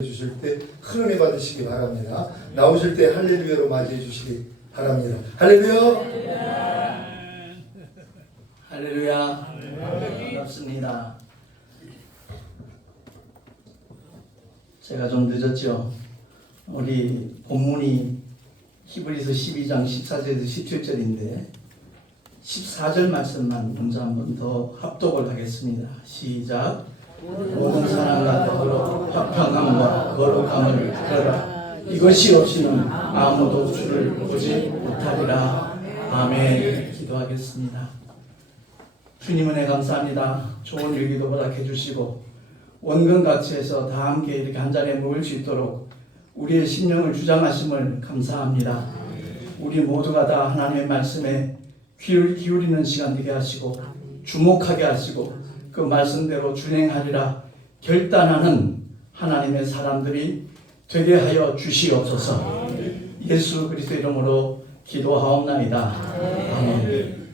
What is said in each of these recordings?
주실 때 큰 은혜 받으시기 바랍니다. 나오실 때 할렐루야로 맞이해 주시기 바랍니다. 할렐루야. 할렐루야. 반갑습니다. 제가 좀 늦었죠. 우리 본문이 히브리서 12장 14절에서 17절인데 14절 말씀만 먼저 한 번 더 합독을 하겠습니다. 시작. 모든 사람과 더불어 화평함과 거룩함을 하라. 이것이 없이는 아무도 주를 보지 못하리라. 아멘. 기도하겠습니다. 주님 은혜 감사합니다. 좋은 일기도 허락해 주시고 원근각지에서 다 함께 이렇게 한 자리에 모일 수 있도록 우리의 심령을 주장하심을 감사합니다. 우리 모두가 다 하나님의 말씀에 귀를 기울이는 시간 되게 하시고 주목하게 하시고 그 말씀대로 준행하리라 결단하는 하나님의 사람들이 되게 하여 주시옵소서. 예수 그리스도 이름으로 기도하옵나이다. 아멘.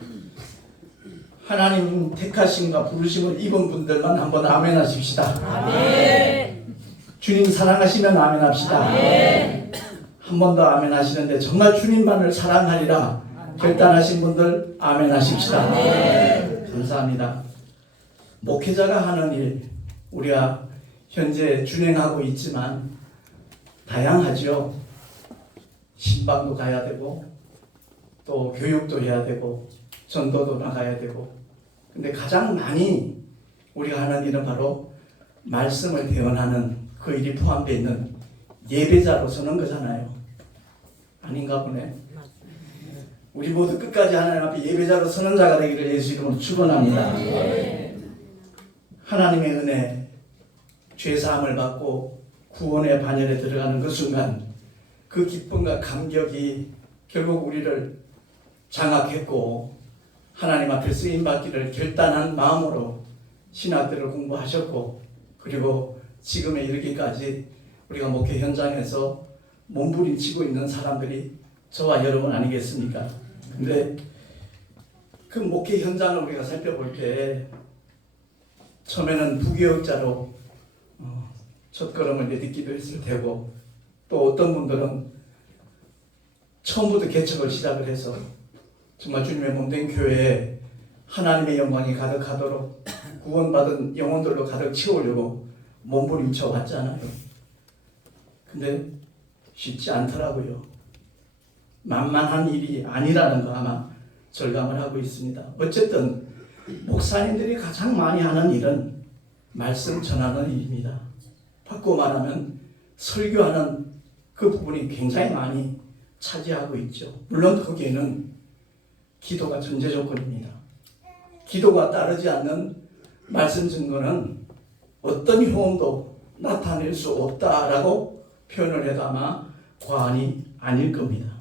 하나님 택하심과 부르심을 입은 분들만 한번 아멘 하십시다. 아멘. 주님 사랑하시면 아멘 합시다. 아멘. 한 번 더 아멘 하시는데 정말 주님만을 사랑하리라 결단하신 분들 아멘 하십시다. 아멘. 감사합니다. 목회자가 하는 일 우리가 현재 준행하고 있지만 다양하죠. 신방도 가야 되고 또 교육도 해야 되고 전도도 나가야 되고 근데 가장 많이 우리가 하는 일은 바로 말씀을 대언하는 그 일이 포함되어 있는 예배자로 서는 거잖아요. 아닌가 보네. 우리 모두 끝까지 하나님 앞에 예배자로 서는 자가 되기를 예수 이름으로 축원합니다. 하나님의 은혜, 죄사함을 받고 구원의 반열에 들어가는 그 순간 그 기쁨과 감격이 결국 우리를 장악했고 하나님 앞에 쓰임받기를 결단한 마음으로 신학들을 공부하셨고 그리고 지금에 이르기까지 우리가 목회 현장에서 몸부림치고 있는 사람들이 저와 여러분 아니겠습니까? 근데 그 목회 현장을 우리가 살펴볼 때 처음에는 부교육자로 첫걸음을 내딛기도 했을 테고 또 어떤 분들은 처음부터 개척을 시작을 해서 정말 주님의 몸된 교회에 하나님의 영광이 가득하도록 구원받은 영혼들로 가득 채우려고 몸부림쳐 왔잖아요. 근데 쉽지 않더라고요. 만만한 일이 아니라는 거 아마 절감을 하고 있습니다. 어쨌든 목사님들이 가장 많이 하는 일은 말씀 전하는 일입니다. 바꿔 말하면 설교하는 그 부분이 굉장히 많이 차지하고 있죠. 물론 거기에는 기도가 전제 조건입니다. 기도가 따르지 않는 말씀 증거는 어떤 효험도 나타낼 수 없다라고 표현을 해도 아마 과언이 아닐 겁니다.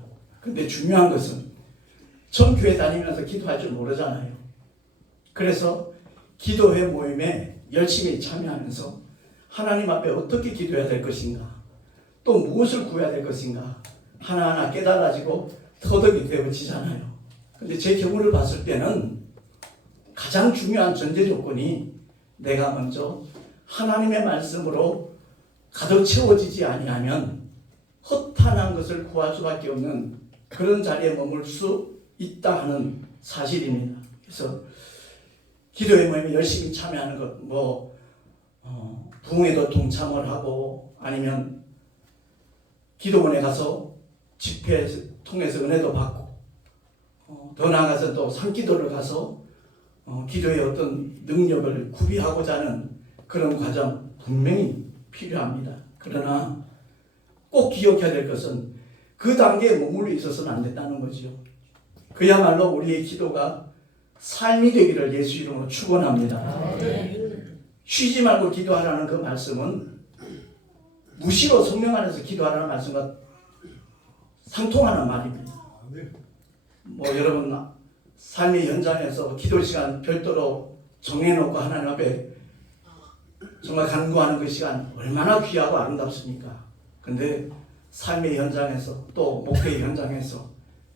근데 중요한 것은 전 교회 다니면서 기도할 줄 모르잖아요. 그래서 기도회 모임에 열심히 참여하면서 하나님 앞에 어떻게 기도해야 될 것인가 또 무엇을 구해야 될 것인가 하나하나 깨달아지고 터득이 되어지잖아요. 근데 제 경우를 봤을 때는 가장 중요한 전제 조건이 내가 먼저 하나님의 말씀으로 가득 채워지지 아니하면 허탄한 것을 구할 수밖에 없는 그런 자리에 머물 수 있다 하는 사실입니다. 그래서 기도회 모임에 열심히 참여하는 것, 부흥회도 동참을 하고 아니면 기도원에 가서 집회 통해서 은혜도 받고 더 나아가서 또 산기도를 가서 기도의 어떤 능력을 구비하고자 하는 그런 과정 분명히 필요합니다. 그러나 꼭 기억해야 될 것은 그 단계에 머물러 있어서는 안 된다는 거죠. 그야말로 우리의 기도가 삶이 되기를 예수 이름으로 축원합니다. 쉬지 말고 기도하라는 그 말씀은 무시로 성령 안에서 기도하라는 말씀과 상통하는 말입니다. 여러분 삶의 현장에서 기도 시간 별도로 정해놓고 하나님 앞에 정말 간구하는 그 시간 얼마나 귀하고 아름답습니까? 근데 삶의 현장에서 또 목회의 현장에서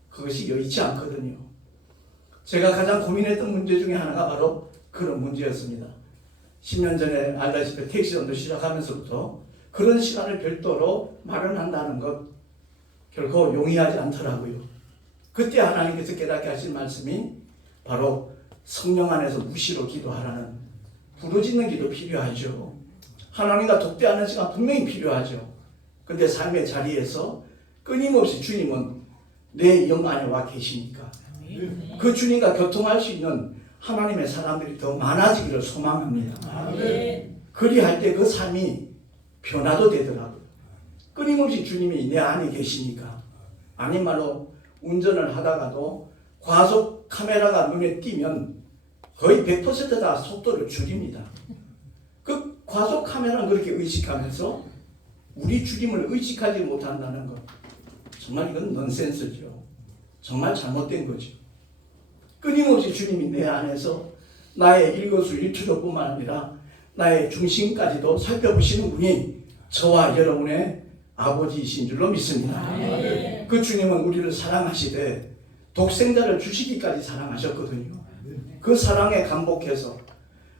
그것이 여의치 않거든요. 제가 가장 고민했던 문제 중에 하나가 바로 그런 문제였습니다. 10년 전에 알다시피 택시전도 시작하면서부터 그런 시간을 별도로 마련한다는 것 결코 용이하지 않더라고요. 그때 하나님께서 깨닫게 하신 말씀이 바로 성령 안에서 무시로 기도하라는 부르짖는 기도 필요하죠. 하나님과 독대하는 시간 분명히 필요하죠. 근데 삶의 자리에서 끊임없이 주님은 내 영 안에 와 계시니까 그 주님과 교통할 수 있는 하나님의 사람들이 더 많아지기를 소망합니다. 그리할 때 그 삶이 변화도 되더라고요. 끊임없이 주님이 내 안에 계시니까. 아닌 말로 운전을 하다가도 과속 카메라가 눈에 띄면 거의 100%다 속도를 줄입니다. 그 과속 카메라는 그렇게 의식하면서 우리 주님을 의식하지 못한다는 것, 정말 이건 넌센스죠. 정말 잘못된 거죠. 끊임없이 주님이 내 안에서 나의 일거수일투족뿐만 아니라 나의 중심까지도 살펴보시는 분이 저와 여러분의 아버지이신 줄로 믿습니다. 그 주님은 우리를 사랑하시되 독생자를 주시기까지 사랑하셨거든요. 그 사랑에 감복해서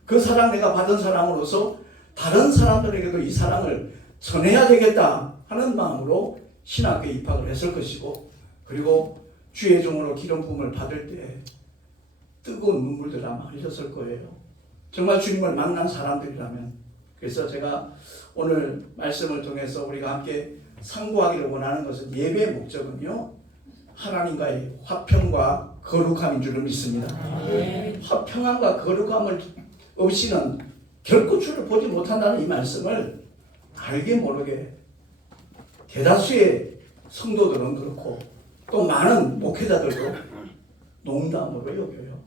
그 사랑 내가 받은 사람으로서 다른 사람들에게도 이 사랑을 전해야 되겠다 하는 마음으로 신학교에 입학을 했을 것이고, 그리고 주의 종으로 기름 부음을 받을 때 뜨거운 눈물들 아마 흘렸을 거예요. 정말 주님을 만난 사람들이라면. 그래서 제가 오늘 말씀을 통해서 우리가 함께 상고하기를 원하는 것은, 예배의 목적은요, 하나님과의 화평과 거룩함인 줄을 믿습니다. 화평함과 거룩함을 없이는 결코 주를 보지 못한다는 이 말씀을 알게 모르게 대다수의 성도들은 그렇고 또 많은 목회자들도 농담으로 여겨요.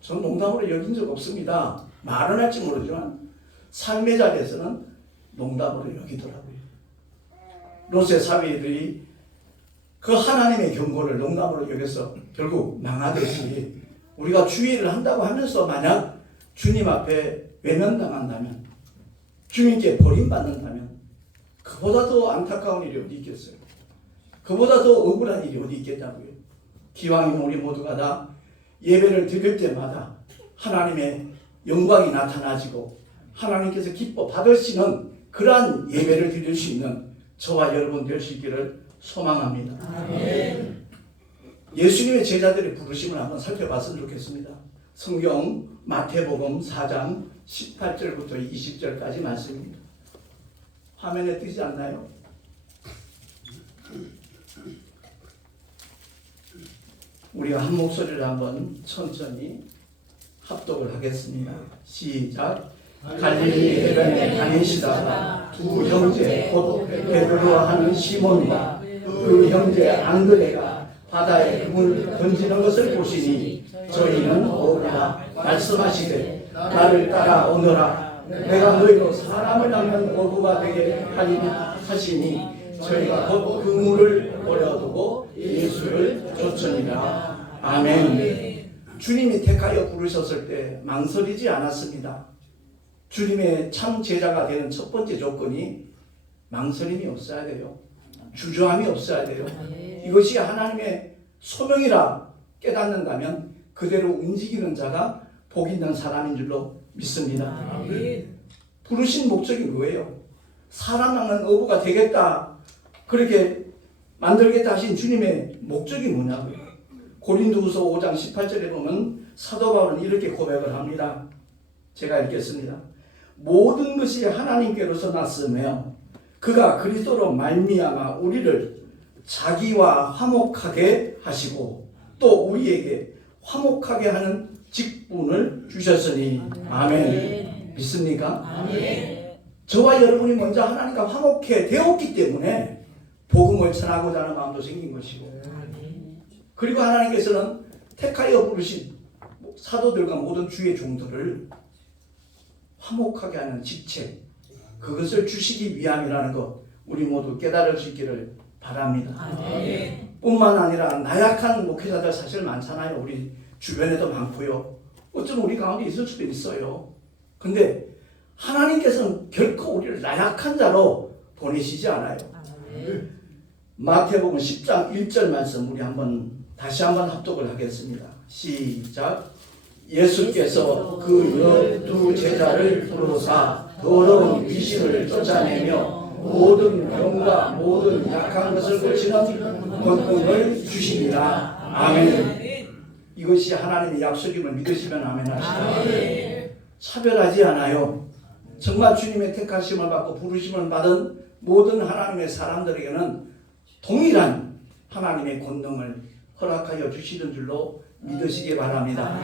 저는 농담으로 여긴 적 없습니다. 말은 할지 모르지만 삶의 자리에서는 농담으로 여기더라고요. 롯의 사위들이 그 하나님의 경고를 농담으로 여겨서 결국 망하듯이 우리가 주의를 한다고 하면서 만약 주님 앞에 외면당한다면, 주님께 버림받는다면 그보다 더 안타까운 일이 어디 있겠어요? 그보다 더 억울한 일이 어디 있겠다고요? 기왕이면 우리 모두가 다 예배를 드릴 때마다 하나님의 영광이 나타나지고 하나님께서 기뻐 받으시는 그러한 예배를 드릴 수 있는 저와 여러분 될 수 있기를 소망합니다. 아멘. 예수님의 제자들의 부르심을 한번 살펴봤으면 좋겠습니다. 성경 마태복음 4장 18절부터 20절까지 말씀입니다. 화면에 뜨지 않나요? 우리가 한 목소리를 한번 천천히 합독을 하겠습니다. 시작. 갈릴리 해변에 다니시다가 두 형제 곧 베드로와 하는 시몬과 그 형제 안드레가 바다에 그물을 던지는 것을 보시니 저희는 오라 말씀하시되 나를 따라오너라. 내가 너희로 사람을 낳는 어부가 되게 하리라 하시니 저희가 곧 그물을 버려두고 예수를 쫓으니라. 아멘. 주님이 택하여 부르셨을 때 망설이지 않았습니다. 주님의 참 제자가 되는 첫 번째 조건이 망설임이 없어야 돼요. 주저함이 없어야 돼요. 이것이 하나님의 소명이라 깨닫는다면 그대로 움직이는 자가 복 있는 사람인 줄로 믿습니다. 부르신 목적이 뭐예요? 사람 낳는 어부가 되겠다, 그렇게 만들겠다 하신 주님의 목적이 뭐냐고요? 고린도후서 5장 18절에 보면 사도 바울은 이렇게 고백을 합니다. 제가 읽겠습니다. 모든 것이 하나님께로서 났으며 그가 그리스도로 말미암아 우리를 자기와 화목하게 하시고 또 우리에게 화목하게 하는 직분을 주셨으니. 아멘. 믿습니까? 아멘. 저와 여러분이 먼저 하나님과 화목해 되었기 때문에 복음을 전하고자 하는 마음도 생긴 것이고, 그리고 하나님께서는 택하여 부르신 사도들과 모든 주의 종들을 화목하게 하는 직책, 그것을 주시기 위함이라는 것 우리 모두 깨달을 수 있기를 바랍니다. 아멘. 뿐만 아니라 나약한 목회자들 사실 많잖아요. 우리 주변에도 많고요. 어쩌면 우리 가운데 있을 수도 있어요. 근데 하나님께서는 결코 우리를 나약한 자로 보내시지 않아요. 아멘. 마태복음 10장 1절 말씀 우리 다시 한번 합독을 하겠습니다. 시작. 예수께서 그 12 제자를 부르사 더러운 귀신을 쫓아내며 모든 병과 모든 약한 것을 고치는 권능을 주십니다. 아멘. 이것이 하나님의 약속임을 믿으시면 아멘 하시다. 차별하지 않아요. 정말 주님의 택하심을 받고 부르심을 받은 모든 하나님의 사람들에게는 동일한 하나님의 권능을 허락하여 주시는 줄로 믿으시기 바랍니다.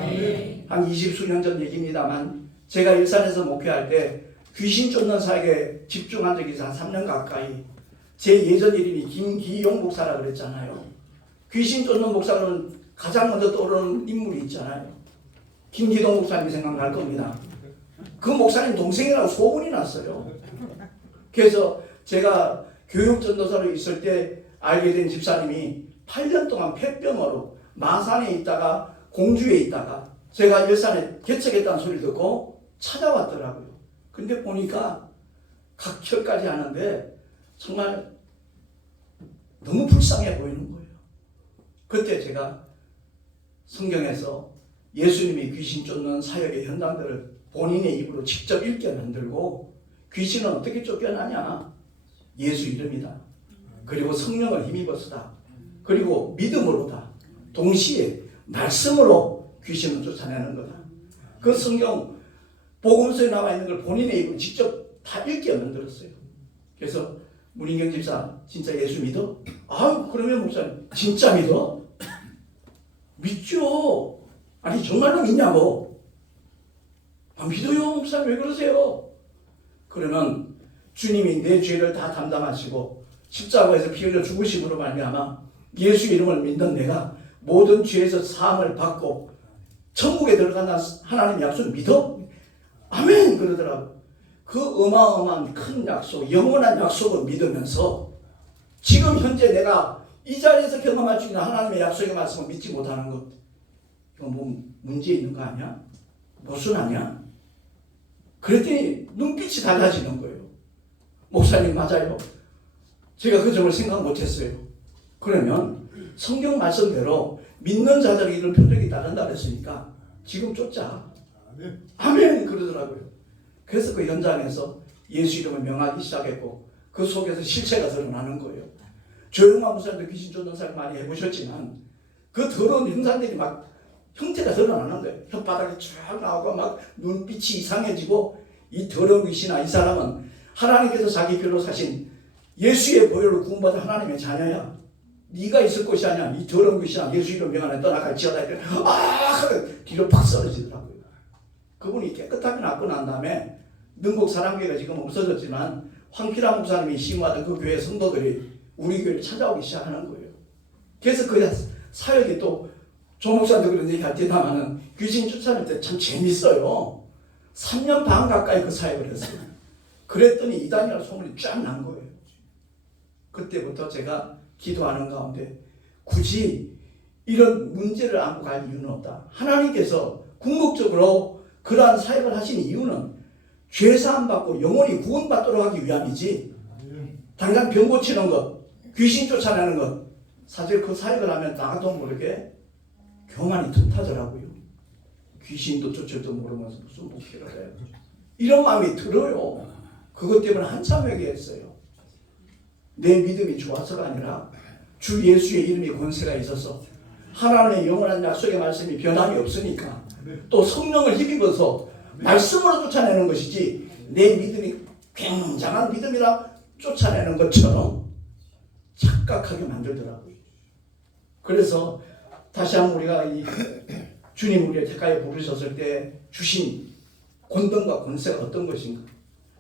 한 20수년 전 얘기입니다만 제가 일산에서 목회할 때 귀신 쫓는 사역에 집중한 적이 한 3년 가까이. 제 예전 일인이 김기용 목사라 그랬잖아요. 귀신 쫓는 목사는 가장 먼저 떠오르는 인물이 있잖아요. 김기동 목사님이 생각날 겁니다. 그 목사님 동생이라고 소문이 났어요. 그래서 제가 교육전도사로 있을 때 알게 된 집사님이 8년 동안 폐병으로 마산에 있다가 공주에 있다가 제가 일산에 개척했다는 소리 듣고 찾아왔더라고요. 근데 보니까 각혈까지 하는데 정말 너무 불쌍해 보이는 거예요. 그때 제가 성경에서 예수님이 귀신 쫓는 사역의 현장들을 본인의 입으로 직접 읽게 만들고 귀신은 어떻게 쫓겨나냐? 예수 이름이다. 그리고 성령을 힘입어서다. 그리고 믿음으로다. 동시에 말씀으로 귀신을 쫓아내는 거다. 그 성경 복음서에 나와 있는 걸 본인의 입으로 직접 다 읽게 만들었어요. 그래서 문인경 집사 진짜 예수 믿어? 아유 그러면 목사님 진짜 믿어? 믿죠. 아니 정말로 믿냐고. 아, 믿어요 목사님 왜 그러세요? 그러면 주님이 내 죄를 다 담당하시고 십자가에서 피 흘려 죽으심으로 말미암아 예수 이름을 믿는 내가 모든 죄에서 사함을 받고 천국에 들어간다는 하나님 약속 믿어? 아멘 그러더라고. 그 어마어마한 큰 약속, 영원한 약속을 믿으면서 지금 현재 내가 이 자리에서 경험할 수 있는 하나님의 약속의 말씀을 믿지 못하는 것, 이거 뭐 문제 있는 거 아니야? 모순하냐? 그랬더니 눈빛이 달라지는 거예요. 목사님 맞아요. 제가 그 점을 생각 못했어요. 그러면 성경 말씀대로 믿는 자들에게 이런 표적이 따른다 그랬으니까 지금 쫓자. 아멘 그러더라고요. 그래서 그 현장에서 예수 이름을 명하기 시작했고 그 속에서 실체가 드러나는 거예요. 조용한 목사님도 귀신 쫓는 사람 많이 해보셨지만 그 더러운 형상들이 막 형태가 드러나는 거예요. 혓바닥이 쫙 나오고 막 눈빛이 이상해지고 이 더러운 귀신아 이 사람은 하나님께서 자기 별로 사신 예수의 보혈로 구원받은 하나님의 자녀야. 네가 있을 곳이 아니야. 이 더러운 귀신아 예수 이름 명하네 떠나갈지어다. 아 뒤로 팍 쓰러지더라고요. 그분이 깨끗하게 낫고 난 다음에 능곡 사랑교회가 지금 없어졌지만 황필화 목사님이 심호하던 그 교회 성도들이 우리 교회를 찾아오기 시작하는 거예요. 그래서 그 사역이 또 조 목사도 그런 얘기 할 때다마는 귀신 쫓아낼 때 참 재밌어요. 3년 반 가까이 그 사역을 했어요. 그랬더니 이단이라는 소문이 쫙 난 거예요. 그때부터 제가 기도하는 가운데 굳이 이런 문제를 안고 갈 이유는 없다. 하나님께서 궁극적으로 그러한 사역을 하신 이유는 죄사함 받고 영원히 구원받도록 하기 위함이지 당장 병 고치는 것, 귀신 쫓아내는 것 사실 그 사역을 하면 나도 모르게 교만이 틈타더라고요. 귀신도 쫓을 줄 모르면서 무슨 목회를 해요. 이런 마음이 들어요. 그것 때문에 한참 회개했어요. 내 믿음이 좋아서가 아니라 주 예수의 이름이 권세가 있어서 하나님의 영원한 약속의 말씀이 변함이 없으니까 또 성령을 힘입어서 말씀으로 쫓아내는 것이지 내 믿음이 굉장한 믿음이라 쫓아내는 것처럼 착각하게 만들더라고요. 그래서 다시 한번 우리가 이 주님 우리의 택하여 부르셨을 때 주신 권능과 권세가 어떤 것인가?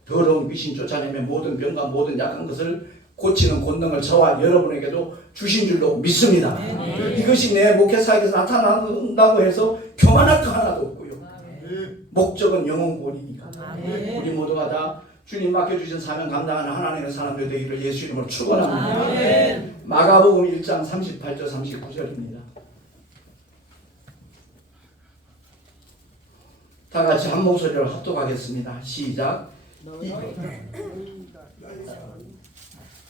더러운 귀신 쫓아내며 모든 병과 모든 약한 것을 고치는 권능을 저와 여러분에게도 주신 줄로 믿습니다. 이것이 내 목회사에서 나타난다고 해서 교만할 거 하나도 없고요. 목적은 영혼 구원이니까. 우리 모두가 다 주님 맡겨주신 사명 감당하는 하나님의 사람들 되기를 예수 이름으로 축원합니다. 마가복음 1장 38절 39절입니다. 다 같이 한 목소리로 합독하겠습니다. 시작.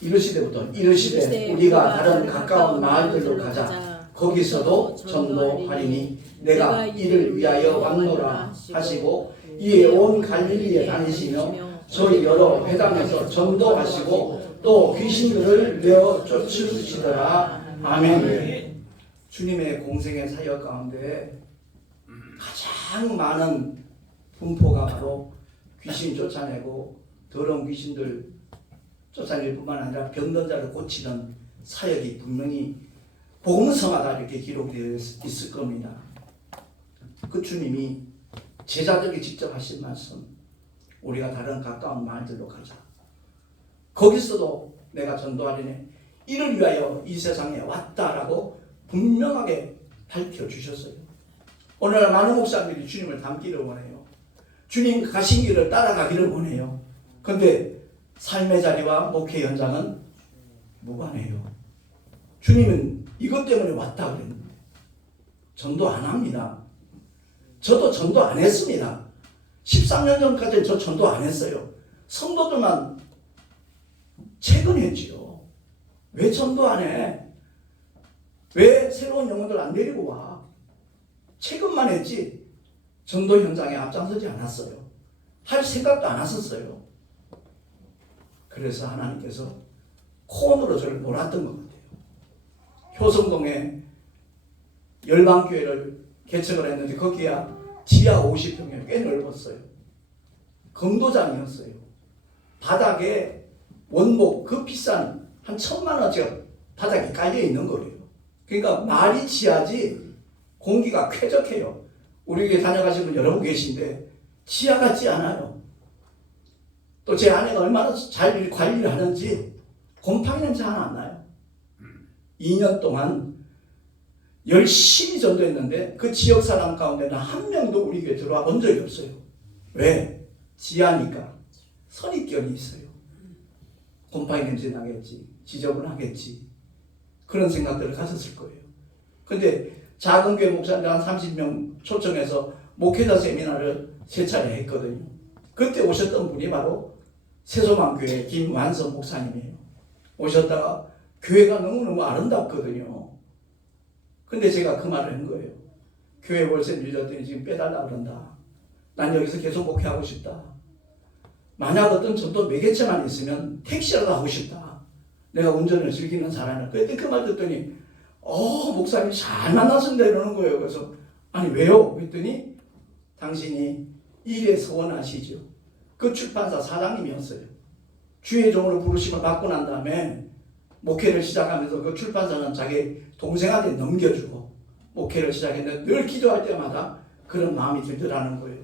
이르시되 우리가 다른 가까운 마을들로 가자. 거기서도 전도하리니 내가 이를 위하여 왔노라 하시고 이에 온 갈릴리에 다니시며 저희 여러 회당에서 전도하시고 또 귀신들을 내어 쫓으시더라. 아멘. 주님의 공생의 사역 가운데 가장 많은 분포가 바로 귀신 쫓아내고 더러운 귀신들 쫓아낼 뿐만 아니라 병든 자를 고치는 사역이 분명히 복음서마다 이렇게 기록되어 있을 겁니다. 그 주님이 제자들이 직접 하신 말씀, 우리가 다른 가까운 마을들로 가자. 거기서도 내가 전도하려네. 이를 위하여 이 세상에 왔다라고 분명하게 밝혀주셨어요. 오늘날 많은 목사님들이 주님을 닮기를 원해요. 주님 가신 길을 따라가기를 원해요. 그런데 삶의 자리와 목회 현장은 무관해요. 주님은 이것 때문에 왔다 그랬는데 전도 안 합니다. 저도 전도 안 했습니다. 13년 전까지 저 전도 안 했어요. 성도들만 최근 했지요. 왜 전도 안 해? 왜 새로운 영혼들 안 데리고 와? 최근만 했지 전도 현장에 앞장서지 않았어요. 할 생각도 안 하셨어요. 그래서 하나님께서 콘으로 저를 놀았던 것 같아요. 효성동에 열방교회를 개척을 했는데 거기야 지하 50평에 꽤 넓었어요. 검도장이었어요. 바닥에 원목 그 비싼 한 1,000만 원짜리 바닥이 깔려 있는 거예요. 그러니까 말이 지하지 공기가 쾌적해요. 우리 교회 다녀가신 분 여러 분 계신데 지하 같지 않아요. 또 제 아내가 얼마나 잘 관리를 하는지 곰팡이 냄새 하나 안 나요. 2년 동안 열심히 전도했는데 그 지역 사람 가운데는 한 명도 우리 교회 들어와 본 적이 없어요. 왜? 지하니까 선입견이 있어요. 곰팡이 냄새 나겠지, 지저분하겠지, 그런 생각들을 가졌을 거예요. 근데 작은 교회 목사님들 한 30명 초청해서 목회자 세미나를 3차례 했거든요. 그때 오셨던 분이 바로 세소망교회 김완성 목사님이에요. 오셨다가 교회가 너무너무 아름답거든요. 근데 제가 그 말을 한 거예요. 교회 월세 밀렸더니 지금 빼달라 그런다. 난 여기서 계속 목회하고 싶다. 만약 어떤 전도 몇 개체만 있으면 택시라도 하고 싶다. 내가 운전을 즐기는 사람이라. 그때 그 말 듣더니 목사님 잘 만났습니다 이러는 거예요. 그래서 아니 왜요? 그랬더니 당신이 일에 서원하시죠. 그 출판사 사장님이었어요. 주의 종으로 부르심을 받고 난 다음에 목회를 시작하면서 그 출판사는 자기 동생한테 넘겨주고 목회를 시작했는데 늘 기도할 때마다 그런 마음이 들더라는 거예요.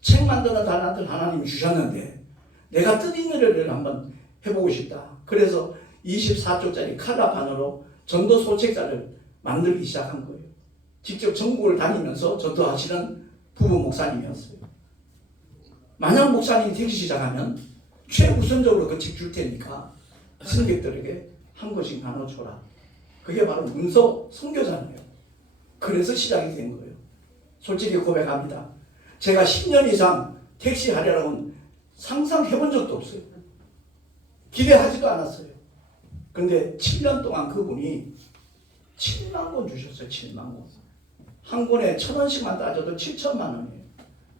책 만드는 달란트를 하나님이 주셨는데 내가 뜻있는 일을 한번 해보고 싶다. 그래서 24쪽짜리 칼라판으로 전도 소책자를 만들기 시작한 거예요. 직접 전국을 다니면서 전도하시는 부부 목사님이었어요. 만약 목사님이 되기 시작하면 최우선적으로 그 책 줄 테니까 승객들에게 한 권씩 나눠줘라. 그게 바로 문서 선교잖아요. 그래서 시작이 된 거예요. 솔직히 고백합니다. 제가 10년 이상 택시 하려고는 상상해본 적도 없어요. 기대하지도 않았어요. 근데 7년 동안 그분이 7만 권 주셨어요. 7만 권. 한 권에 1,000원씩만 따져도 7천만 원이에요.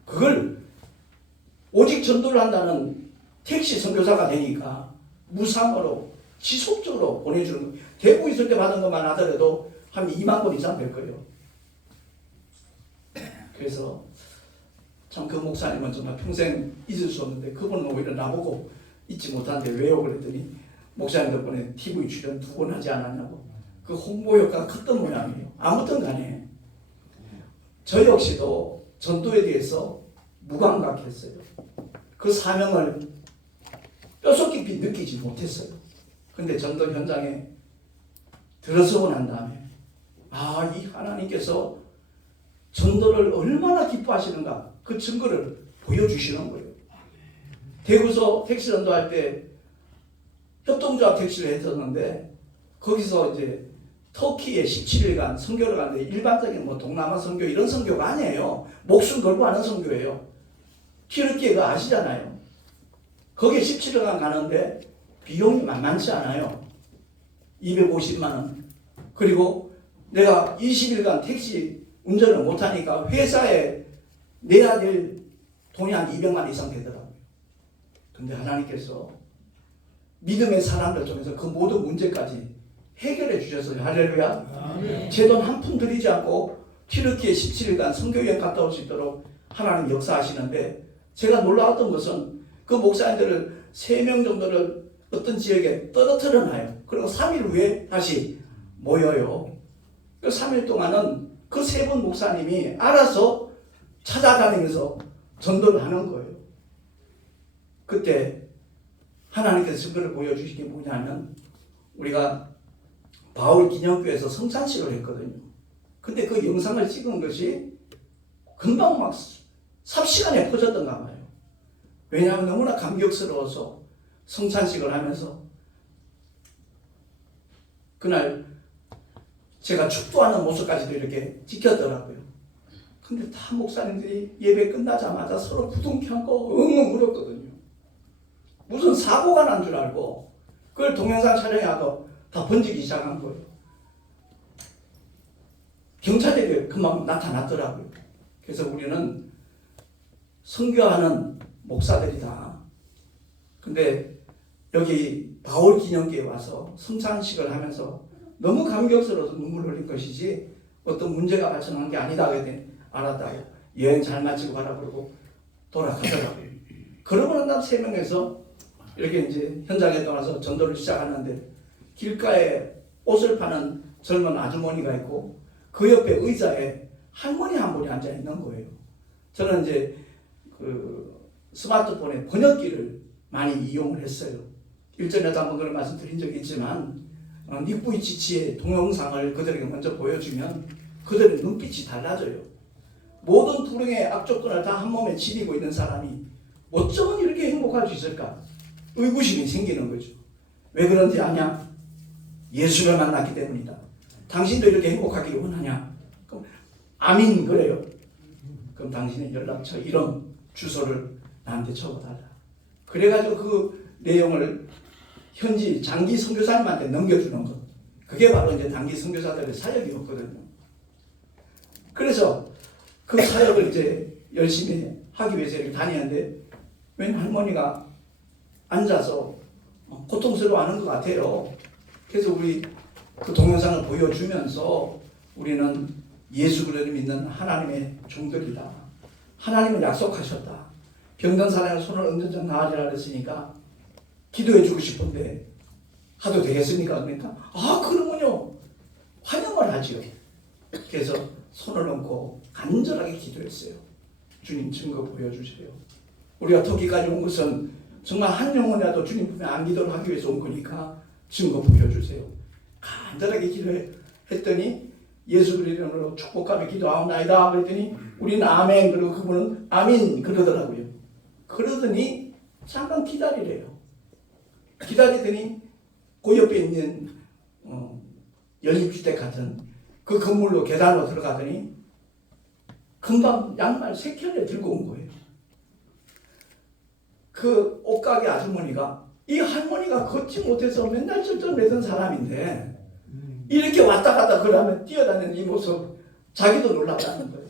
그걸 오직 전도를 한다는 택시 선교사가 되니까 무상으로 지속적으로 보내주는 거예요. 대구 있을 때 받은 것만 하더라도 한 2만 권 이상 될 거예요. 그래서 참 그 목사님은 정말 평생 잊을 수 없는데 그분은 오히려 나보고 잊지 못하는데 왜요? 그랬더니 목사님 덕분에 TV 출연 2번 하지 않았냐고. 그 홍보 효과가 컸던 모양이에요. 아무튼 간에 저 역시도 전도에 대해서 무감각했어요. 그 사명을 뼛속 깊이 느끼지 못했어요. 근데 전도 현장에 들어서고 난 다음에 이 하나님께서 전도를 얼마나 기뻐하시는가 그 증거를 보여주시는 거예요. 대구서 택시 전도할 때 협동조합 택시를 했었는데 거기서 이제 터키에 17일간 선교를 가는데 일반적인 동남아 선교 이런 선교가 아니에요. 목숨 걸고 하는 선교예요. 튀르키예 그거 아시잖아요. 거기에 17일간 가는데 비용이 만만치 않아요. 250만 원. 그리고 내가 20일간 택시 운전을 못하니까 회사에 내야 될 돈이 한 200만 원 이상 되더라고요. 근데 하나님께서 믿음의 사람들 통해서 그 모든 문제까지 해결해 주셨어요. 할렐루야. 제 돈 한 푼 들이지 않고 튀르키예 17일간 선교여행 갔다 올 수 있도록 하나님 역사하시는데, 제가 놀라웠던 것은 그 목사님들을 3명 정도를 어떤 지역에 떨어뜨려 놔요. 그리고 3일 후에 다시 모여요. 그 3일 동안은 그 3분 목사님이 알아서 찾아다니면서 전도를 하는 거예요. 그때 하나님께서 증거를 보여주신 게 뭐냐면, 우리가 바울 기념교회에서 성찬식을 했거든요. 근데 그 영상을 찍은 것이 금방 막 삽시간에 퍼졌던가 봐요. 왜냐하면 너무나 감격스러워서 성찬식을 하면서 그날 제가 축도하는 모습까지도 이렇게 찍혔더라고요. 근데 다 목사님들이 예배 끝나자마자 서로 부둥켜 안고 엉엉 울었거든요. 무슨 사고가 난 줄 알고 그걸 동영상 촬영하고 다 번지기 시작한 거예요. 경찰들이 금방 나타났더라고요. 그래서 우리는 선교하는 목사들이다. 근데 여기 바울 기념교에 와서 성찬식을 하면서 너무 감격스러워서 눈물을 흘린 것이지 어떤 문제가 발생한 게 아니다 알았다고 여행 잘 마치고 가라 그러고 돌아가더라고요. 그러고 난 다음 3명에서 이렇게 이제 현장에 떠나서 전도를 시작하는데, 길가에 옷을 파는 젊은 아주머니가 있고 그 옆에 의자에 할머니 한 분이 앉아 있는 거예요. 저는 이제 그 스마트폰에 번역기를 많이 이용을 했어요. 일전에도 한번 그런 말씀 드린 적이 있지만, 닉부이치치의 동영상을 그들에게 먼저 보여주면 그들의 눈빛이 달라져요. 모든 불행의 악조건을 다 한 몸에 지니고 있는 사람이 어쩌면 이렇게 행복할 수 있을까? 의구심이 생기는 거죠. 왜 그런지 아냐? 예수를 만났기 때문이다. 당신도 이렇게 행복하기를 원하냐? 그럼 아민 그래요. 그럼 당신의 연락처, 이름, 주소를 나한테 적어달라. 그래가지고 그 내용을 현지 장기 선교사님한테 넘겨주는 것. 그게 바로 이제 단기 선교사들의 사역이었거든요. 그래서 그 사역을 이제 열심히 하기 위해서 이렇게 다니는데, 웬 할머니가 앉아서 고통스러워하는 것 같아요. 그래서 우리 그 동영상을 보여주면서 우리는 예수 그리스도를 믿는 하나님의 종들이다. 하나님은 약속하셨다. 병든 사람의 손을 얹어서 나아지라 그랬으니까 기도해 주고 싶은데 하도 되겠습니까? 그러니까 그러면요 환영을 하지요. 그래서 손을 얹고 간절하게 기도했어요. 주님 증거 보여주세요. 우리가 터키까지 온 것은 정말 한 영혼이라도 주님 품에 안기도록 하기 위해서 온 거니까 증거 보여주세요. 간절하게 기도했더니 예수 그리스도 이름으로 축복하며 기도하옵나이다 그랬더니 우리는 아멘, 그리고 그분은 아민 그러더라고요. 그러더니 잠깐 기다리래요. 기다리더니 그 옆에 있는 연립주택 같은 그 건물로 계단으로 들어가더니 금방 양말 3켤레 들고 온 거예요. 그 옷가게 아주머니가, 이 할머니가 걷지 못해서 맨날 쩔쩔매던 사람인데 이렇게 왔다 갔다 그러면 뛰어다니는 이 모습 자기도 놀랐다는 거예요.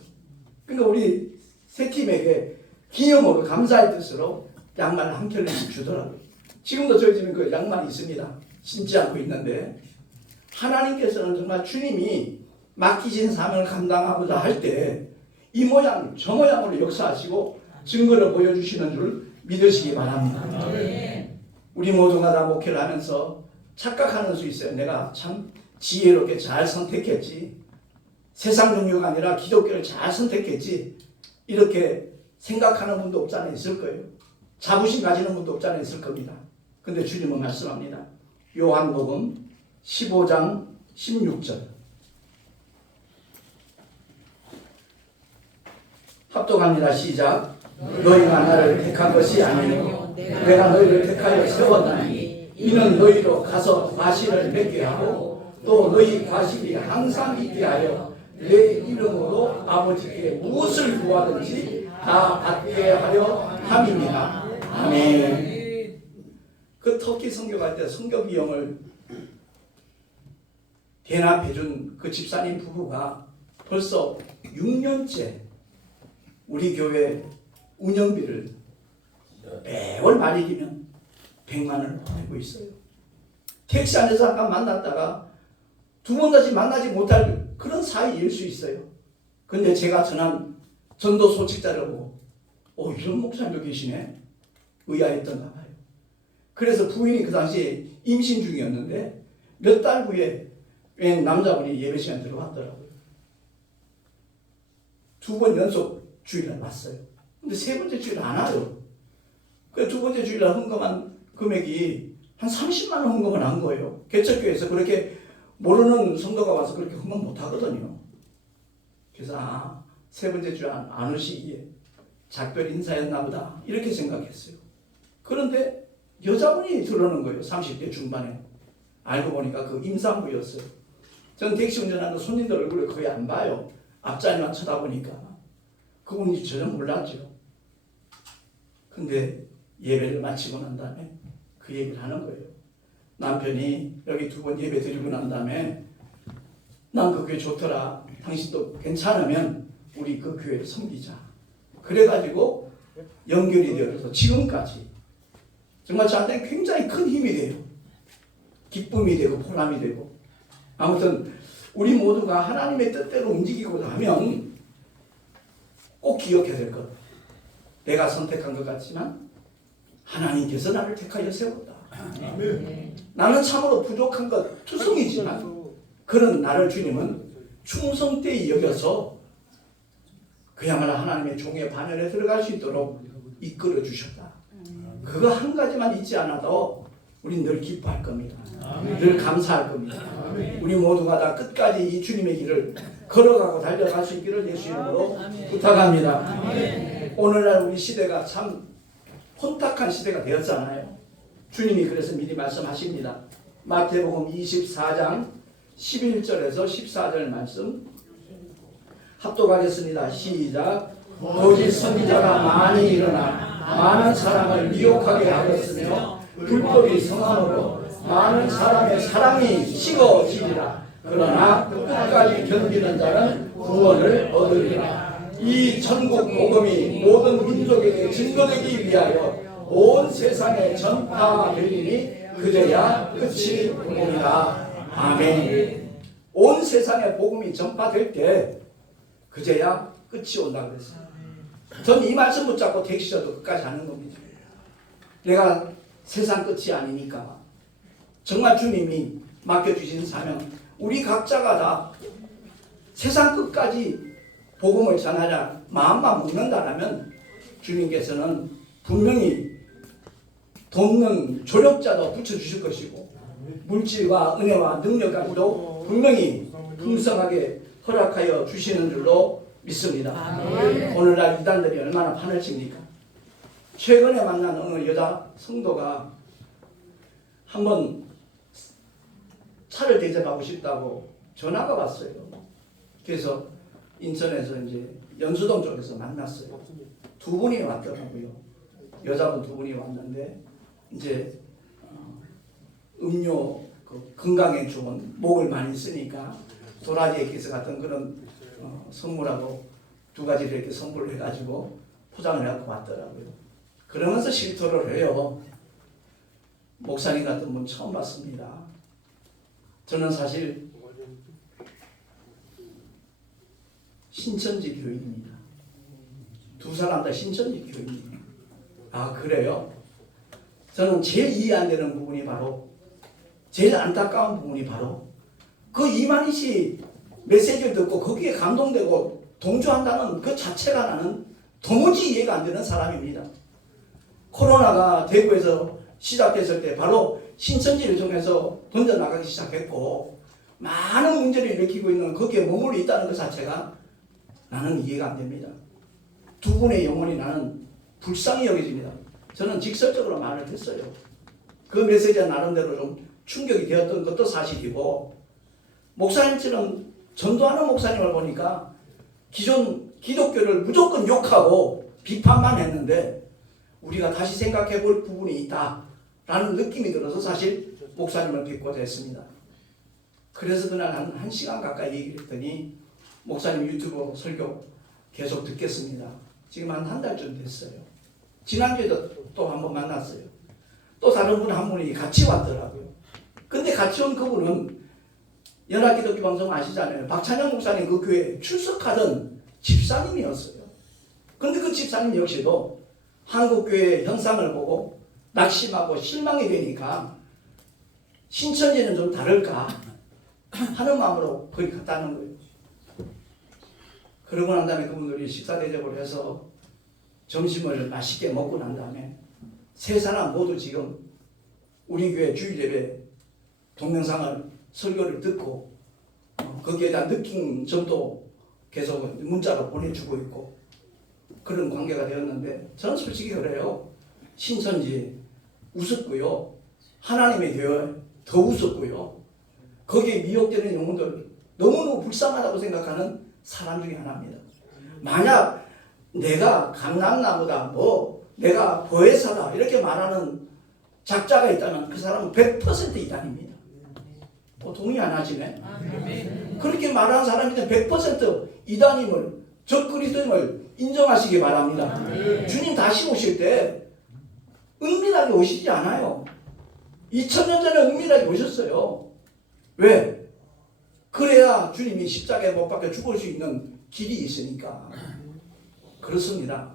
그러니까 우리 세 팀에게 기념으로 감사의 뜻으로 양말 한 켤레씩 주더라고요. 지금도 저희 집에 그 양말이 있습니다. 신지 않고 있는데, 하나님께서는 정말 주님이 맡기신 사명을 감당하고자 할 때 이 모양 저 모양으로 역사하시고 증거를 보여주시는 줄 믿으시기 바랍니다. 우리 모두가 다 목회를 하면서 착각하는 수 있어요. 내가 참 지혜롭게 잘 선택했지, 세상 종교가 아니라 기독교를 잘 선택했지, 이렇게 생각하는 분도 없지 않아 있을 거예요. 자부심 가지는 분도 없지 않아 있을 겁니다. 근데 주님은 말씀합니다. 요한복음 15장 16절 합독합니다. 시작. 너희가 나를 택한 것이 아니요 내가 너희를 택하여 세웠나니 이는 너희로 가서 과실을 맺게 하고 또 너희 과실이 항상 있게 하여 내 이름으로 아버지께 무엇을 구하든지 다 받게 하려 함입니다. 아멘. 그 터키 선교 갈 때 선교 비용을 대납해준 그 집사님 부부가 벌써 6년째 우리 교회 운영비를 매월 말일이면 100만 원을 보내고 있어요. 택시 안에서 잠깐 만났다가 두 번 다시 만나지 못할 그런 사이일 수 있어요. 근데 제가 전한 전도 소식자를 보고 이런 목사님도 계시네? 의아했던가 봐요. 그래서 부인이 그 당시에 임신 중이었는데 몇 달 후에 남자분이 예배 시간에 들어왔더라고요. 2번 연속 주일날 왔어요. 근데 3번째 주일 안 와요. 그 2번째 주일날 헌금한 금액이 한 30만 원 헌금을 한 거예요. 개척교회에서 그렇게 모르는 성도가 와서 그렇게 헌금 못 하거든요. 그래서 3번째 주일 안 오시기에 작별 인사였나 보다 이렇게 생각했어요. 그런데 여자분이 들어오는 거예요. 30대 중반에. 알고 보니까 그 임산부였어요. 전 택시 운전하는 손님들 얼굴을 거의 안 봐요. 앞자리만 쳐다보니까. 그분이 전혀 몰랐죠. 근데 예배를 마치고 난 다음에 그 얘기를 하는 거예요. 남편이 여기 2번 예배 드리고 난 다음에 난 그 교회 좋더라. 당신도 괜찮으면 우리 그 교회를 섬기자. 그래가지고 연결이 되어서 지금까지 정말 저한테 굉장히 큰 힘이 돼요. 기쁨이 되고 보람이 되고. 아무튼 우리 모두가 하나님의 뜻대로 움직이고자 하면 꼭 기억해야 될 것. 내가 선택한 것 같지만 하나님께서 나를 택하여 세웠다. 나는 참으로 부족한 것 투성이지만 그런 나를 주님은 충성되이 여겨서 그야말로 하나님의 종의 반열에 들어갈 수 있도록 이끌어 주셨다. 그거 한 가지만 잊지 않아도 우린 늘 기뻐할 겁니다. 늘 감사할 겁니다. 우리 모두가 다 끝까지 이 주님의 길을 걸어가고 달려갈 수 있기를 예수 이름으로 부탁합니다. 오늘날 우리 시대가 참 혼탁한 시대가 되었잖아요. 주님이 그래서 미리 말씀하십니다. 마태복음 24장 11절에서 14절 말씀 합독하겠습니다. 시작. 거짓 선지자가 많이 일어나 많은 사람을 미혹하게 하였으며 불법이 성함으로 많은 사람의 사랑이 식어지리라. 그러나 끝까지 견디는 자는 구원을 얻으리라. 이 전국 복음이 모든 민족에게 증거되기 위하여 온 세상에 전파되리니 그제야 끝이 오리라. 아멘. 온 세상에 복음이 전파될 때 그제야 끝이 온다고 그랬어요. 전 이 말씀 붙잡고 택시셔도 끝까지 하는 겁니다. 내가 세상 끝이 아니니까 정말 주님이 맡겨주신 사명, 우리 각자가 다 세상 끝까지 복음을 전하자 마음만 먹는다라면 주님께서는 분명히 돕는 조력자도 붙여주실 것이고 물질과 은혜와 능력까지도 분명히 풍성하게 허락하여 주시는 줄로 믿습니다. 오늘날 이단들이 얼마나 판을 칩니까? 최근에 만난 어느 여자 성도가 한번 차를 대접하고 싶다고 전화가 왔어요. 그래서 인천에서 이제 연수동 쪽에서 만났어요. 2분이 왔더라고요. 여자분 2분이 왔는데 이제 음료 건강에 좋은 목을 많이 쓰니까 도라지 액기스 같은 그런 선물하고 2가지를 이렇게 선물을 해가지고 포장을 해갖고 왔더라고요. 그러면서 실토를 해요. 목사님 같은 분 처음 봤습니다. 저는 사실 신천지 교인입니다. 2 사람 다 신천지 교인이에요. 아 그래요? 저는 제일 이해 안 되는 부분이 바로 제일 안타까운 부분이 바로 그 이만희 씨 메시지를 듣고 거기에 감동되고 동조한다는 그 자체가 나는 도무지 이해가 안 되는 사람입니다. 코로나가 대구에서 시작됐을 때 바로 신천지를 통해서 번져나가기 시작했고 많은 문제를 일으키고 있는 거기에 머물러 있다는 것 자체가 나는 이해가 안 됩니다. 2분의 영혼이 나는 불쌍히 여겨집니다. 저는 직설적으로 말을 했어요. 그 메시지가 나름대로 좀 충격이 되었던 것도 사실이고 목사님처럼 전도하는 목사님을 보니까 기존 기독교를 무조건 욕하고 비판만 했는데 우리가 다시 생각해 볼 부분이 있다라는 느낌이 들어서 사실 목사님을 뵙고자 했습니다. 그래서 그날 한 시간 가까이 얘기를 했더니 목사님 유튜브 설교 계속 듣겠습니다. 지금 한 달쯤 됐어요. 지난주에도 또 한 번 만났어요. 또 다른 분 한 분이 같이 왔더라고요. 근데 같이 온 그분은 연합기독교 방송 아시잖아요. 박찬영 목사님 그 교회에 출석하던 집사님이었어요. 근데 그 집사님 역시도 한국교회의 현상을 보고 낙심하고 실망이 되니까 신천지는 좀 다를까 하는 마음으로 거기 갔다는 거예요. 그러고 난 다음에 그분들이 식사 대접을 해서 점심을 맛있게 먹고 난 다음에 세 사람 모두 지금 우리 교회 주일예배 동영상을 설교를 듣고 거기에 대한 느낀 점도 계속 문자로 보내주고 있고 그런 관계가 되었는데 저는 솔직히 그래요. 신천지 웃었고요. 하나님의 교회 더 웃었고요. 거기에 미혹되는 영혼들 너무너무 불쌍하다고 생각하는 사람 중에 하나입니다. 만약 내가 강남나무다 내가 보혜사다 이렇게 말하는 작자가 있다면 그 사람은 100% 이단입니다. 동의 안 하시네? 그렇게 말하는 사람이면 100% 이단임을 적그리스도임을 인정하시기 바랍니다. 주님 다시 오실 때 은밀하게 오시지 않아요. 2000년 전에 은밀하게 오셨어요. 왜? 그래야 주님이 십자가에 못 박혀 죽을 수 있는 길이 있으니까. 그렇습니다.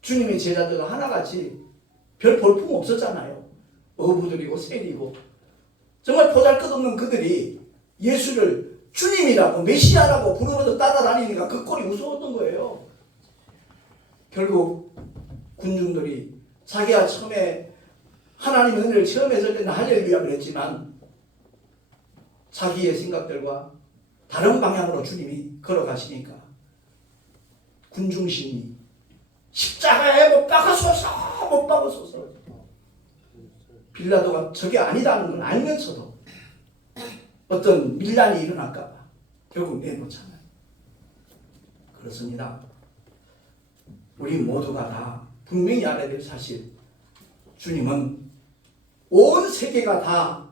주님의 제자들 하나같이 별 볼품 없었잖아요. 어부들이고 셀이고 정말 보잘것없는 그들이 예수를 주님이라고 메시아라고 부르면서 따라다니니까 그 꼴이 무서웠던 거예요. 결국 군중들이 자기가 처음에 하나님의 은혜를 체험했을 때는 할렐루야 그랬지만 자기의 생각들과 다른 방향으로 주님이 걸어가시니까 군중심이 십자가에 못 박아소서 못 박아소서 빌라도가 저게 아니다는 걸 알면서도 어떤 밀란이 일어날까 봐 결국 내놓잖아요. 그렇습니다. 우리 모두가 다 분명히 알아야 될 사실 주님은 온 세계가 다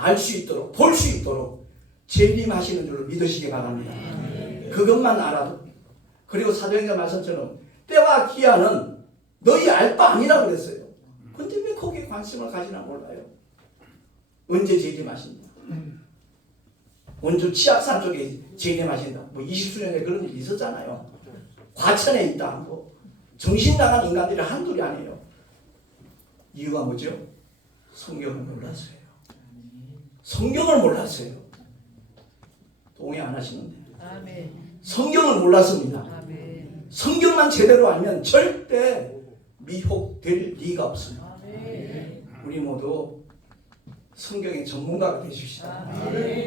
알 수 있도록 볼 수 있도록 재림하시는 줄로 믿으시기 바랍니다. 그것만 알아도 그리고 사도행전 말씀처럼 때와 기한은 너희 알 바 아니라고 그랬어요. 근데 왜 거기에 관심을 가지나 몰라요. 언제 재림하신다. 원주 치악산 쪽에 재림하신다. 20수년에 그런 일이 있었잖아요. 과천에 있다. 정신 나간 인간들이 한둘이 아니에요. 이유가 뭐죠? 성경을 몰랐어요. 성경을 몰랐어요. 동의 안 하시는데. 성경을 몰랐습니다. 성경만 제대로 알면 절대 미혹될 리가 없습니다. 우리 모두 성경의 전문가가 되십시다.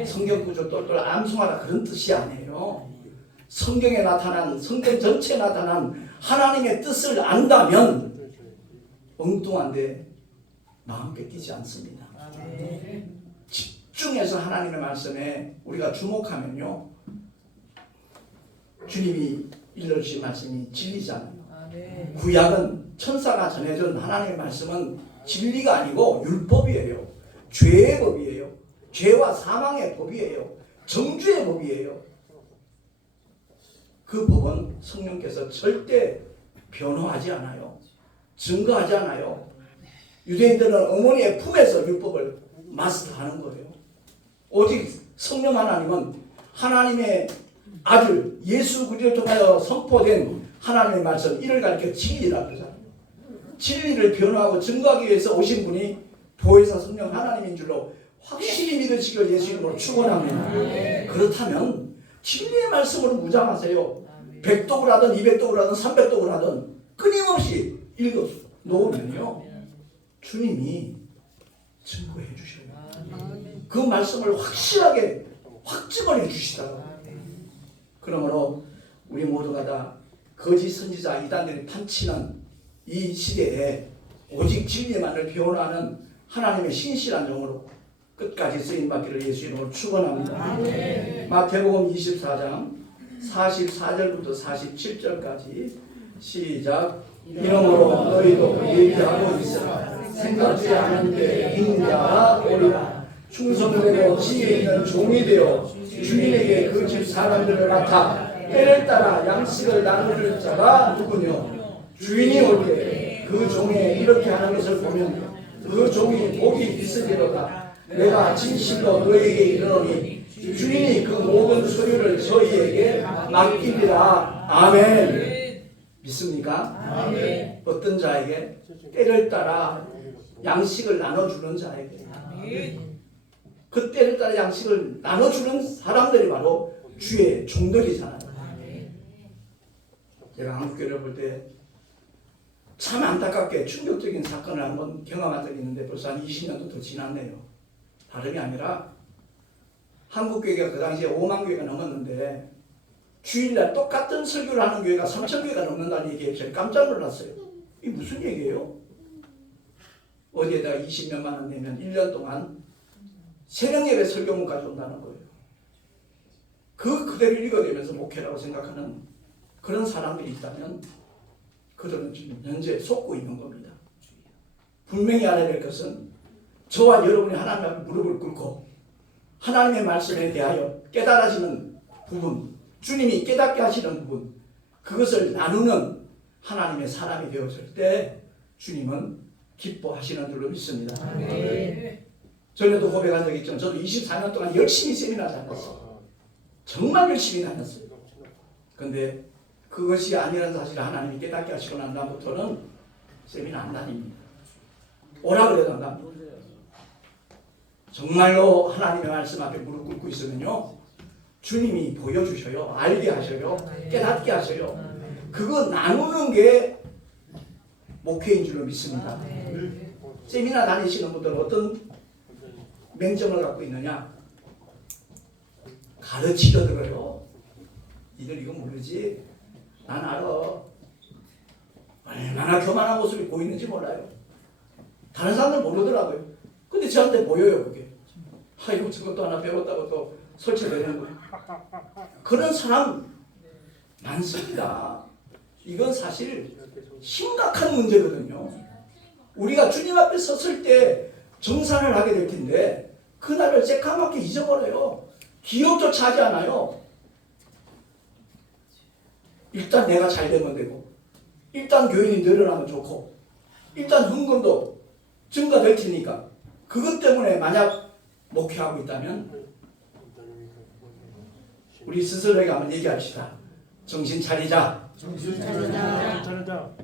성경 구조 똘똘 암송하라 그런 뜻이 아니에요. 성경에 나타난 성경 전체에 나타난 하나님의 뜻을 안다면 엉뚱한데 마음 뺏기지 않습니다. 집중해서 하나님의 말씀에 우리가 주목하면요 주님이 일러주신 말씀이 진리잖아요. 구약은 천사가 전해준 하나님의 말씀은 진리가 아니고 율법이에요. 죄의 법이에요. 죄와 사망의 법이에요. 정죄의 법이에요. 그 법은 성령께서 절대 변호하지 않아요. 증거하지 않아요. 유대인들은 어머니의 품에서 율법을 마스터하는 거예요. 오직 성령 하나님은 하나님의 아들 예수 그리스도를 통하여 선포된 하나님의 말씀 이를 가리켜 진리라고 하잖아요. 진리를 변호하고 증거하기 위해서 오신 분이 보혜사 성령 하나님인 줄로 확실히 믿으시길 예수 이름으로 축원합니다. 그렇다면 진리의 말씀으로 무장하세요. 100독을 하든 200독을 하든 300독을 하든 끊임없이 읽어 놓으면요 주님이 증거해 주셔요. 그 말씀을 확실하게 확증을 해 주시더라고요. 그러므로 우리 모두가 다 거짓 선지자 이단들이 판치는 이 시대에 오직 진리만을 변호하는 하나님의 신실한 종으로 끝까지 쓰임받기를 예수 이름으로 축원합니다. 마태복음 24장 44절부터 47절까지 시작. 이러므로 너희도 예비하고 있으라. 생각지 않은데 인자가 오리라. 충성되고 지혜 있는 종이 되어 주님에게 그 집 사람들을 맡아 때를 따라 양식을 나눌 자가 누구뇨? 주인이 올 때 그 종에 이렇게 하는 것을 보면 그 종이 복이 있으리로다. 내가 진실로 너에게 이르노니 주인이 그 모든 소유를 저희에게 맡기리라. 아멘. 믿습니까? 아멘. 어떤 자에게? 때를 따라 양식을 나눠주는 자에게. 그 때를 따라 양식을 나눠주는 사람들이 바로 주의 종들이잖아요. 제가 한국교회를 볼 때 참 안타깝게 충격적인 사건을 한번 경험한 적이 있는데 벌써 한 20년도 더 지났네요. 다름이 아니라 한국교회가 그 당시에 5만 교회가 넘었는데 주일날 똑같은 설교를 하는 교회가 3천 교회가 넘는다는 얘기에 제가 깜짝 놀랐어요. 이게 무슨 얘기예요? 어디에다가 20몇만 원 내면 1년 동안 새벽 예배 설교문까지 온다는 거예요. 그대로 읽어내면서 목회라고 생각하는 그런 사람들이 있다면 그들은 지금 현재 속고 있는 겁니다. 분명히 알아야 될 것은 저와 여러분이 하나님 앞에 무릎을 꿇고 하나님의 말씀에 대하여 깨달아지는 부분, 주님이 깨닫게 하시는 부분, 그것을 나누는 하나님의 사람이 되었을 때 주님은 기뻐하시는 줄로 믿습니다. 전에도 고백한 적이 있죠. 저도 24년 동안 열심히 세미나 다녔어요. 정말 열심히 다녔어요. 근데 그것이 아니라는 사실을 하나님이 깨닫게 하시고 난 다음부터는 세미나 안 다닙니다. 오라 그래도 안 갑니다. 정말로 하나님의 말씀 앞에 무릎 꿇고 있으면요, 주님이 보여주셔요. 알게 하셔요. 깨닫게 하셔요. 그거 나누는 게 목회인 줄로 믿습니다. 세미나 다니시는 분들은 어떤 맹점을 갖고 있느냐? 가르치려 들어요. 니들 이거 모르지? 난 알아. 얼마나 교만한 모습이 보이는지 몰라요. 다른 사람들 모르더라고요. 근데 저한테 보여요, 그게. 아이고, 저것도 하나 배웠다고 또 설치되는 거예요. 그런 사람 많습니다. 이건 사실 심각한 문제거든요. 우리가 주님 앞에 섰을 때 정산을 하게 될 텐데 그날을 새까맣게 잊어버려요. 기억조차 하지 않아요. 일단 내가 잘 되면 되고, 일단 교인이 늘어나면 좋고, 일단 헌금도 증가될 테니까 그것 때문에 만약 목회하고 있다면 우리 스스로에게 한번 얘기합시다. 정신 차리자. 정신 차리자.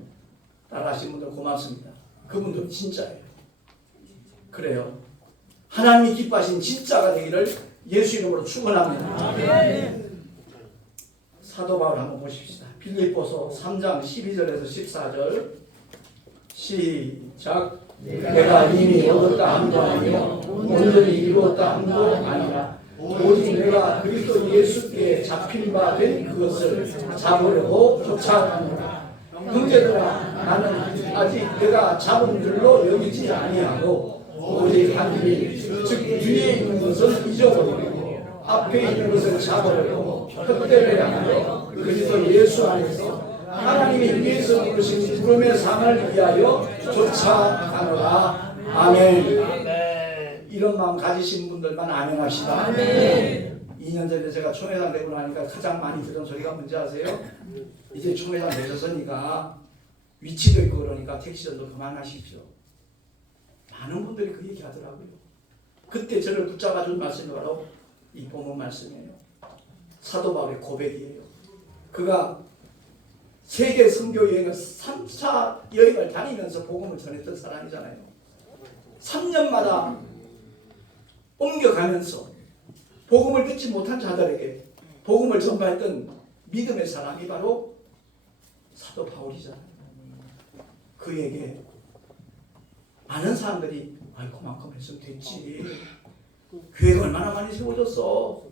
따라하신 분들 고맙습니다. 그분들은 진짜예요. 그래요. 하나님이 기뻐하신 진짜가 되기를 예수 이름으로 축원합니다. 사도 바울 한번 보십시다. 빌립보서 3장 12절에서 14절 시작. 내가 이미 얻었다 함도 아니요 온전히 이루었다 함도 아니라 오직 내가 그리스도 예수께 잡힌 바 된 그것을 잡으려고 쫓아가노라. 형제들아, 나는 아직 내가 잡은 줄로 여기지 아니하고 오직 한 일, 즉 뒤에 있는 것을 잊어버리고 앞에 있는 것을 잡으려고 헛되게 하며 그리스도 예수 안에서 하나님이 위에서 부르신 부름의 상을 위하여 쫓아가노라. 아멘. 이런 마음 가지신 분들만 아멘합시다. 2년 전에 제가 총회장 되고 나니까 가장 많이 들은 소리가 뭔지 아세요? 이제 총회장 되셨으니까 위치도 있고 그러니까 택시전도 그만하십시오. 많은 분들이 그 얘기 하더라고요. 그때 저를 붙잡아준 말씀이 바로 이 본문 말씀이에요. 사도 바울의 고백이에요. 그가 세계 선교 여행을 3차 여행을 다니면서 복음을 전했던 사람이잖아요. 3년마다 옮겨가면서 복음을 듣지 못한 자들에게 복음을 전파했던 믿음의 사람이 바로 사도 바울이잖아요. 그에게 많은 사람들이 그만큼 했으면 됐지. 교회가 얼마나 많이 세워졌어.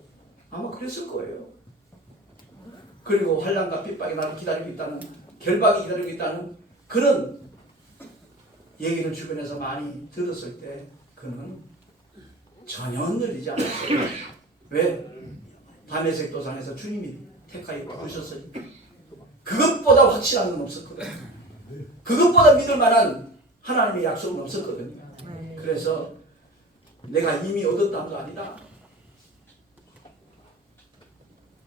아마 그랬을 거예요. 그리고 환난과 핍박이 나를 기다리고 있다는, 결박이 기다리고 있다는 그런 얘기를 주변에서 많이 들었을 때 그는 전혀 흔들리지 않았어요. 왜? 다메섹 도상에서 주님이 택하여 부르셨으니까. 그것보다 확실한 건 없었거든요. 그것보다 믿을 만한 하나님의 약속은 없었거든요. 그래서 내가 이미 얻었다는 아니다.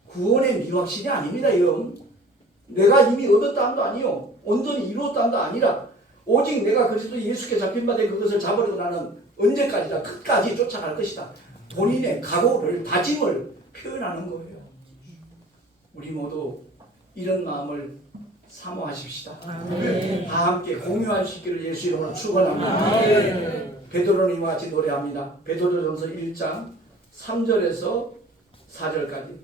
구원의 미확신이 아닙니다. 이건 내가 이미 얻었다는 아니요, 온전히 이루었다는 아니라 오직 내가 그리스도 예수께 잡힌 바 된 그것을 잡으려고 나는 언제까지나 끝까지 쫓아갈 것이다. 본인의 각오를 다짐을 표현하는 거예요. 우리 모두 이런 마음을 사모하십시다. 다 함께 공유할 수 있기를 예수 이름으로 축원합니다. 베드로는 이와 같이 노래합니다. 베드로전서 1장 3절에서 4절까지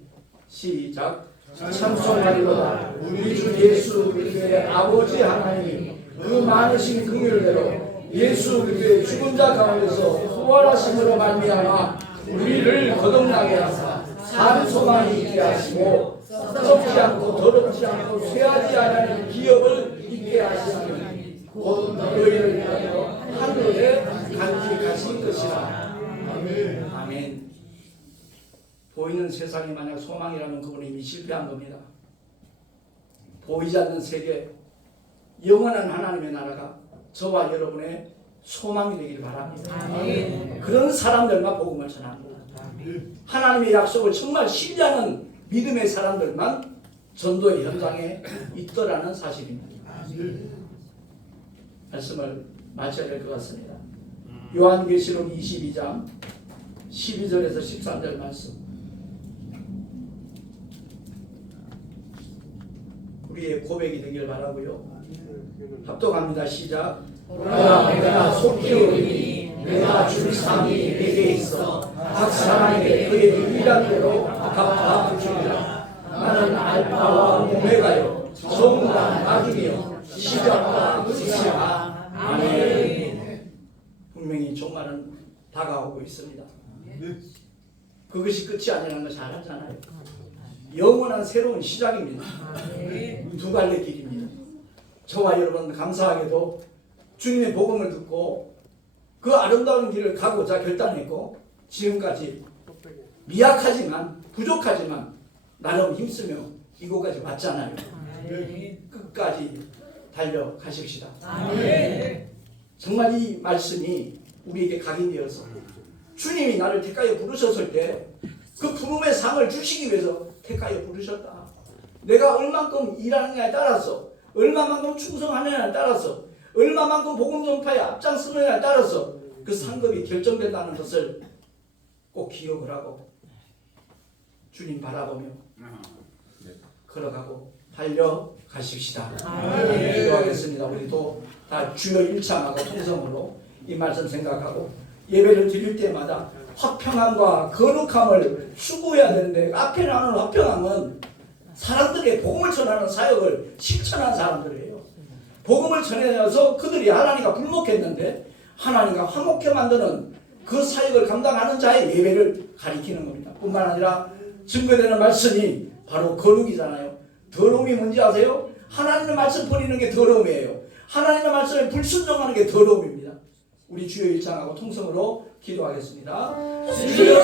시작. 찬송하리로다. 우리 주 예수 그리스도의 아버지 하나님 그 많으신 긍휼대로 예수 그리스도의 죽은 자 가운데서 부활하심으로 말미암아 우리를 거듭나게 하사 산 소망이 있게 하시고 썩지 않고 더럽지 않고 쇠하지 않는 기업을 있게 하시니 곧 너희를 위하여 하늘에 간직하신 것이라. 아멘. 보이는 세상이 만약 소망이라면 그분은 이미 실패한 겁니다. 보이지 않는 세계, 영원한 하나님의 나라가 저와 여러분의 소망이 되길 바랍니다. 그런 사람들만 복음을 전합니다. 하나님의 약속을 정말 신뢰하는 믿음의 사람들만 전도의 현장에 있더라는 사실입니다. 말씀을 마쳐야 될 것 같습니다. 요한계시록 22장 12절에서 13절 말씀. 우리의 고백이 되길 바라고요. 합독합니다. 시작. 그러나 내가 속히 오리니 내가 줄 상이 내게 있어 각 사람에게 그의 일한 대로 갚아 주리라. 나는 알파와 오메가요 처음과 마지막이요 시작과 끝이야. 아멘. 분명히 종말은 다가오고 있습니다. 그것이 끝이 아니라는 걸 잘 알잖아요. 영원한 새로운 시작입니다. 두 갈래 길입니다. 저와 여러분 감사하게도 주님의 복음을 듣고 그 아름다운 길을 가고자 결단했고 지금까지 미약하지만 부족하지만 나름 힘쓰며 이곳까지 왔잖아요. 끝까지 달려가십시다. 정말 이 말씀이 우리에게 각인되어서 주님이 나를 택하여 부르셨을 때 그 부름의 상을 주시기 위해서 택하여 부르셨다. 내가 얼만큼 일하느냐에 따라서 얼마만큼 충성하느냐에 따라서 얼마만큼 복음 전파에 앞장서느냐에 따라서 그 상급이 결정된다는 것을 꼭 기억을 하고 주님 바라보며 걸어가고 달려가십시다. 기도하겠습니다. 우리도 다 주여 일창하고 통성으로 이 말씀 생각하고 예배를 드릴 때마다 화평함과 거룩함을 추구해야 되는데 앞에 나오는 화평함은 사람들에게 복음을 전하는 사역을 실천한 사람들이에요. 복음을 전해서 그들이 하나님과 불목했는데 하나님과 화목해 만드는 그 사역을 감당하는 자의 예배를 가리키는 겁니다. 뿐만 아니라 증거되는 말씀이 바로 거룩이잖아요. 더러움이 뭔지 아세요? 하나님의 말씀 버리는 게 더러움이에요. 하나님의 말씀에 불순종하는 게 더러움입니다. 우리 주여 일창하고 통성으로 기도하겠습니다. 주여